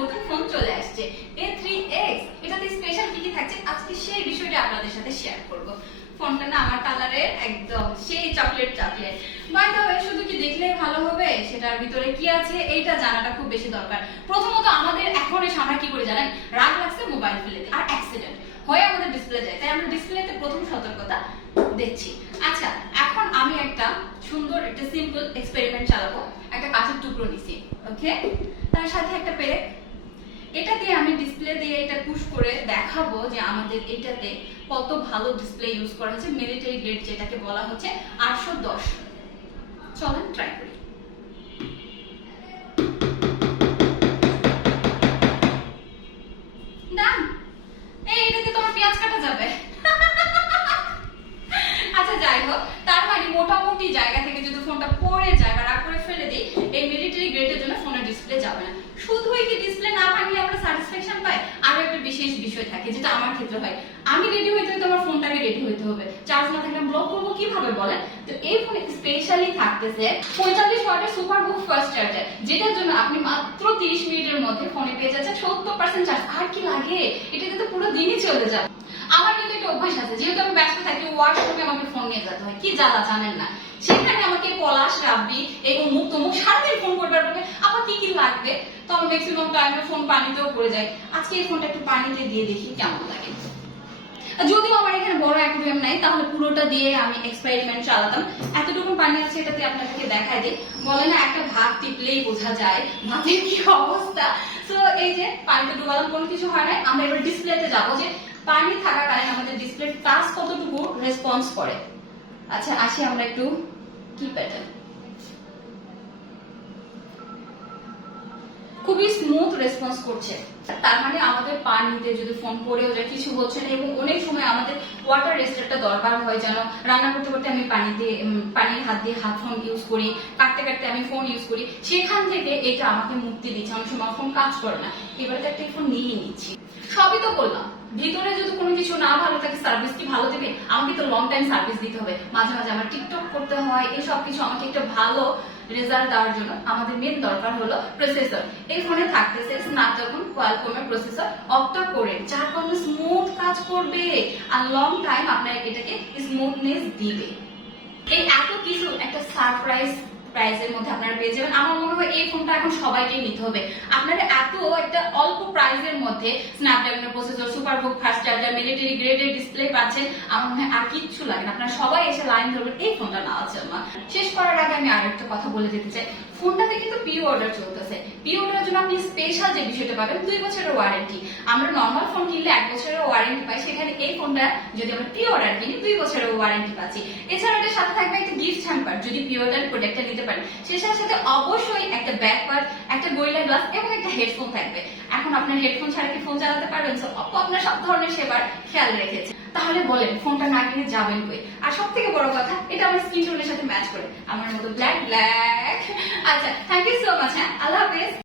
নতুন ফোন চলে আসছে A3X। এটাতে স্পেশাল কি কি থাকছে আজকে সেই বিষয়টা আপনাদের সাথে শেয়ার করব। ফোনটা না আমার কালারে একদম সেই chocolate chocolate. By the way, শুধু কি দেখলেই ভালো হবে, সেটার ভিতরে কি আছে এইটা জানাটা খুব বেশি দরকার। প্রথমত আমাদের এখন এসে আমরা কি করে জানেন, রাগ লাগছে মোবাইল ফেলে দিই আর অ্যাক্সিডেন্ট হয়ে আমাদের ডিসপ্লে যায়, তাই আমরা ডিসপ্লেতে প্রথম সতর্কতা দেখছি। আচ্ছা, এখন আমি একটা সুন্দর একটা সিম্পল এক্সপেরিমেন্ট চালাবো। একটা কাঁচের টুকরো নিছি, ওকে, তার সাথে একটা পেরেক। এটা দিয়ে আমি ডিসপ্লে দিয়ে এটা পুশ করে দেখাবো যে আমাদের এটাতে কত ভালো ডিসপ্লে ইউজ করা হয়েছে, মিলিটারি গ্রেড যেটাকে বলা হচ্ছে 810। চলেন ট্রাই করি। না, এইটাতে তোমার পেঁয়াজ কাটা যাবে। আচ্ছা যাই হোক, তার মানে মোটামুটি জায়গা থেকে যদি ফোনটা পড়ে যায় বা রাগ করে ফেলে দিই, এই মিলিটারি গ্রেডের জন্য ফোনের ডিসপ্লে যাবে না। শুধুই কি ডিসপ্লে না ভাঙলে আমরা স্যাটিসফ্যাকশন পাই, আরো একটা বিশেষ বিষয় থাকে যেটা আমার ক্ষেত্রে হয়। আমি রেডি হইতে হইতে আমার ফোনটাকে রেডি হইতে হবে, চার্জ না থাকলে ব্লক করবো কিভাবে বলেন? তো এই ফোনে স্পেশালি থাকতেছে 45 ওয়াটের সুপার বুক ফাস্ট চার্জার, যেটার জন্য আপনি মাত্র 30 মিনিটের মধ্যে ফোনে পেয়ে যাচ্ছেন 70% চার্জ। আর কি লাগে, এটাতে তো পুরো দিনই চলে যাবে। আমার কিন্তু একটা অভ্যাস আছে, যেহেতু আমি ব্যস্ত থাকি ওয়াশরুমে আমাকে ফোন নিয়ে যেতে হয়, কি জ্বালা জানেন না। সেখানে আমাকে পলাশ রাব্বি এবং মুখ তমুক সারাদিন ফোন করবার পরে আবার কি কি লাগবে, তো আমার ম্যাক্সিমাম টাইমে ফোন পানিতেও পড়ে যায়। আজকে এই ফোনটা একটু পানিতে দিয়ে দেখি কেমন লাগে। যদিও আমার এখানে বড় অ্যাকুয়ারিয়াম নাই, তাহলে পুরোটা দিয়ে আমি এক্সপেরিমেন্ট চালাতাম। এতটুকু পানি আছে, এটাতে আপনাদেরকে দেখাই দিই। বলে না একটা ভাত টিপলেই বোঝা যায় ভাতের কি অবস্থা। তো এই যে পানিতে ডুবালাম, কোনো কিছু হয় না। আমরা এবার ডিসপ্লেতে যাবো যে পানি থাকাকালীন আমাদের ডিসপ্লে টাচ কতটুকু রেসপন্স করে। আচ্ছা আসি আমরা একটু কি প্যাটার্ন, খুবই স্মুথ রেসপন্স করছে। তার মানে আমাদের পানিতে যদি ফোন পড়েও যায় কিছু হচ্ছে না। এবং অনেক সময় আমাদের ওয়াটার রেস্টারটা দরকার হয়, যেন রান্না করতে করতে আমি পানির হাত দিয়ে হাত ফোন ইউজ করি, কাটতে কাটতে আমি ফোন ইউজ করি, সেখান থেকে এটা আমাকে মুক্তি দিচ্ছে। অনেক সময় ফোন কাজ করে না, এবারে তো একটা ফোন নিয়ে নিচ্ছি। সবই তো করলাম, ভিতরে যদি কোনো কিছু না ভালো থাকে সার্ভিস কি ভালো দেবে? আমাকে তো লং টাইম সার্ভিস দিতে হবে, মাঝে মাঝে আমার টিকটক করতে হয়, এই সব কিছু আমাকে একটা ভালো রেজাল্ট দেওয়ার জন্য আমাদের মেন দরকার হলো প্রসেসর। এই ফোনে থাকতেছে স্ন্যাপড্রাগন কোয়ালকমের প্রসেসর অক্টা কোরের, যার কারণে স্মুথ কাজ করবে আর লং টাইম আপনার এটাকে স্মুথনেস দিবে। এই এত কিছু একটা সারপ্রাইজ প্রাইসের মধ্যে আপনারা পেয়ে যাবেন। আমার মনে হয় এই ফোনটা এখন সবাইকে নিতে হবে। আপনারা এত একটা অল্প প্রাইসের মধ্যে স্ন্যাপড্রাগনের প্রসেসর, সুপারবুক ফাস্ট চার্জার, মিলিটারি গ্রেডের ডিসপ্লে পাচ্ছেন। আমার মনে হয় আর কিচ্ছু লাগে না, আপনারা সবাই এসে লাইন ধরবেন এই ফোনটা নেওয়ার জন্য। শেষ করার আগে আমি আর একটা কথা বলে দিতে চাই, ফোনটাতে কিন্তু প্রি অর্ডার চলতেছে। প্রি অর্ডারের জন্য আপনি স্পেশাল যে বিষয়টা পাবেন 2 বছরের ওয়ারেন্টি। আমরা নর্মাল ফোন কিনলে 1 বছরের ওয়ারেন্টি পাই, সেখানে এই ফোনটা যদি আমরা প্রি অর্ডার কিনি 2 বছরের ওয়ারেন্টি পাচ্ছি। এছাড়া এটার সাথে থাকবে একটা গিফট হ্যাম্পার, যদি প্রি অর্ডার প্রোডাক্টটা নিতে পারেন। সেটার সাথে অবশ্যই একটা ব্যাকওয়ার্ড, একটা গোরিলা গ্লাস এবং একটা হেডফোন থাকবে। এখন আপনার হেডফোন ছাড়া কি ফোন চালাতে পারবেন? তো আপনার সব ধরনের সেবার খেয়াল রেখেছে। তাহলে বলেন ফোনটা না কিনে যাবেন কই? আর সব থেকে বড় কথা, এটা আমার স্কিন টোনের সাথে ম্যাচ করে, আমার মতো ব্ল্যাক ব্ল্যাক। আচ্ছা, থ্যাংক ইউ সো মাচ। হ্যাঁ, আল্লাহ হাফেজ।